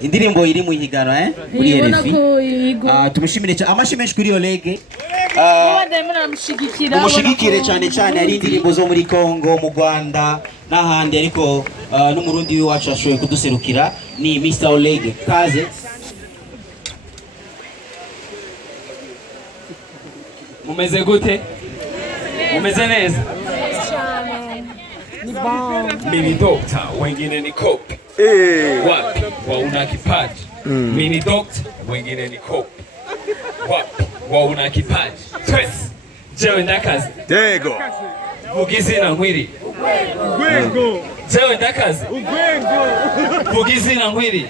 indirimbo iri mu higanwa kuri RFI. Tumushimire cyane amashimeshi kuri Oleg. Umushigikire cyane cyane ari indirimbo zo muri Kongo, mu Rwanda n'ahandi, ariko n'umurundi wacu ashoboye kuduserukira ni Mr. Oleg. Kaze. Mumeze gute? Mumeze neza? Mimi doctor, wengine ni cop. Wapi? Wauna kipaji. Mimi doctor, wengine ni cop. Wapi? Wauna kipaji. Twes. Jewe ndakazi. Tego. Vugizi na ngwiri. Ugwengo. Jewe ndakazi. Ugwengo. Vugizi na ngwiri.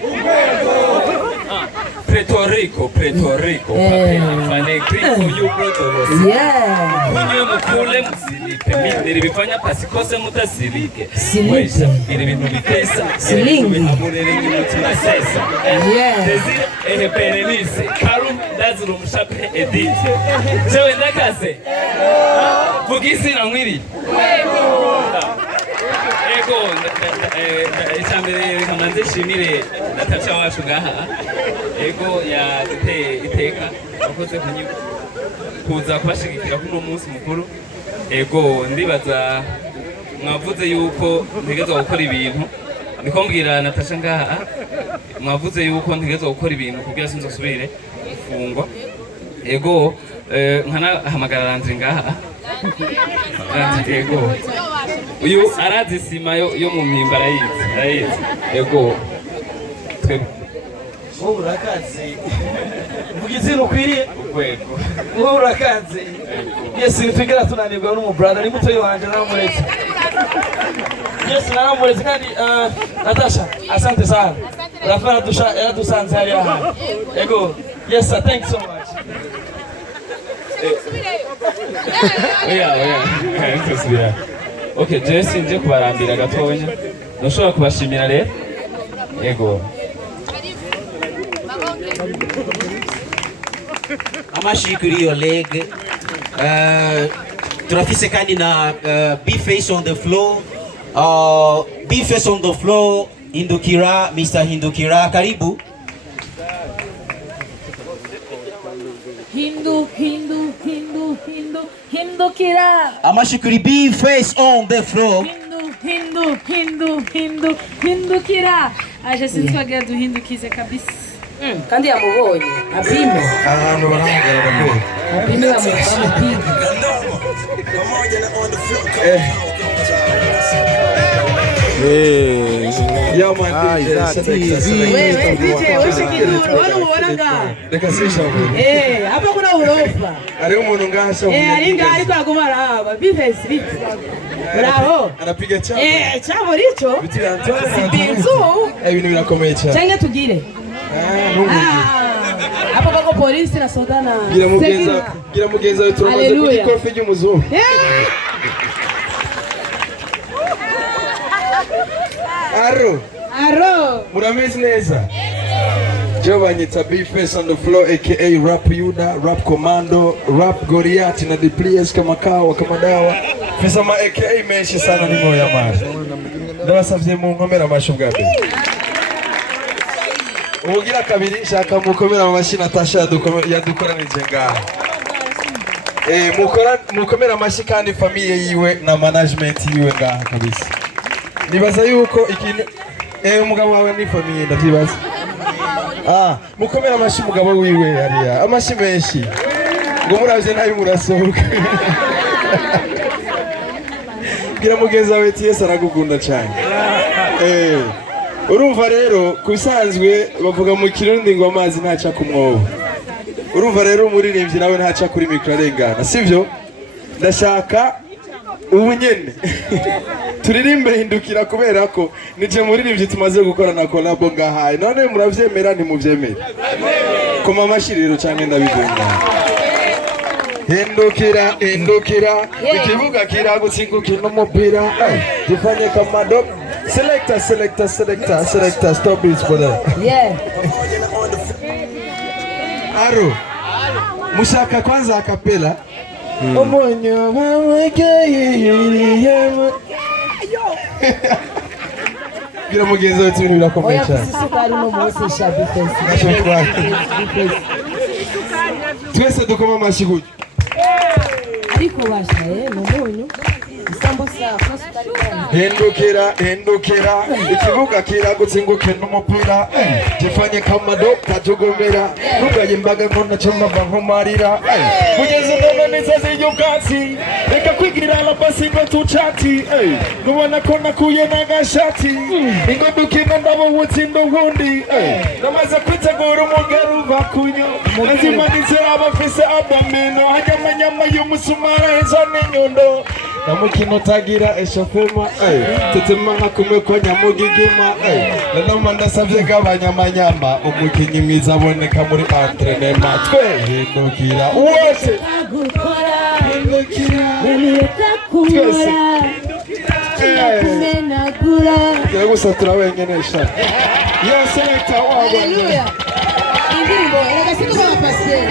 Puerto Rico, Fane Grico, you brother. Yeah. Kunye mukule msilipe. Nilibifanya pasikose mutasirike. Silike. Ili bintu bitesa. Silingi. Abonere n'umutima sesa. Yeah. Tezi Berenice, Karum Lazaro Mushape Edith. Jewe ndakaze. Vugizi na ngwiri. Ego icyambere kamanze shimire Natasha wacu ngaha. Ego ya iteka akoze kuza kubashigikira kuno munsi mukuru. Ego ndibaza mwavuze yuko ntegeza gukora ibintu, niko mbwira Natasha ngaha, mwavuze yuko ntegeza gukora ibintu kugira sinzosubire gufungwa. Ego nkana hamagara Landry ngaha. Ego uyu arazi sima yo mu mpimba arayizi. Ego urakaze vugizi rukwiriye urwego urakaze. Yes, twigera tunanirwa n'umu brother ni muto wanje naramuretse. Yes, naramuretse kandi Natasha asante sana. Rafara yadusanze hali aha. Ego yes sir, thanks so much. Oya. Okay, Jesse nje kubarambira gatonya. Ntushobora kubashimira rero. Ego. Amashi kuri Oleg. Turafise kandi na B-Face on the floor. B-Face on the floor, Hindukira, Mr. Hindukira, karibu. Hindukira. Amashi kuri B-Face on the floor. Hindukira. Aje sitwagira duhindukize kabisa. Kandi yamubonye apime Ahantu barahagarara ko. Apime bamupige. Hapa kuna urofa. Ari umuntu ngahasha. Ari ngaho ariko agumara haba. B-Face biti. Bravo. Anapiga chamo. Chamo richo. Sipinzu. Ibintu birakomeye cyane. Cyangwa tugire. Hapa bako polisi na soda na. Gira mugenza wetu turamaze kuri kofi y'umuzungu. Aro. Murameze neza. Jovanyita B-Face on the floor aka Rap Yuda, Rap Commando, Rap Goliath na Diplies kama kawa kama dawa. Fisa ma aka menshi sana ni moya mara. Ndabasavye mu nkomera amashu bwabe. Ubugira kabiri shaka mukomera amashi Natasha yadukoranije ngaha. Mukomera amashi kandi famille yiwe na management yiwe ngaha kabisa. Nibaza yuko ikintu umugabo wawe ni famille ndavyibaza. Mukomera amashi mugabo wiwe hariya. Amashi menshi. Ngo muravye nabi murasohoka. Gira mugenza we TS aragukunda cyane. Urumva rero kubisanzwe bavuga mu Kirundi ngo amazi ntaca ku mwobo. Urumva rero umuririmbyi nawe ntaca kuri mikro arengana, sivyo? Ndashaka ubu nyene turirimbe Hindukira kubera ko nije muririmbyi tumaze gukora na collab ngahaye. None muravyemera ntimuvyemera? Koma amashiriro canke ndabigenda. Hindukira ikibuga kiragutsingukira umupira gifanye kamado. Selector, stop it for that. Yeah. Aro. Mushaka kwanza akapela. bwira mugenzi wawe ibintu birakomeye oya cyane isukari no munsi sha bifesi Ntacyo twari. Twese dukoma amashyi gutya ariko basha ni umunyu isambusa fasukari hindukira ikibuga kiragutse ngo ukina umupira gifanye kamado katugomera ntugaye imbaga ngo nacyo mbava nkumarira kugeza unananiza z'iby'ubwatsi reka kwigira labasi ngo tucati nubona ko nakuye n'agashati ingo dukina ndabo wutsinda ubundi namaze kwitegura umugero uva kunyo nazimanitse abafise abameno hajya amanyama y'umusumara heza n'inyundo namukino utagira eshofema tutuma nka kumwe ko nyamugigima nanoma ndasavye gabanyamanyama umukinyi mwiza aboneka muri entrenema twe hindukira wose twese gusatura wenyene sha yo selekta wabona indirimbo erega siko bapase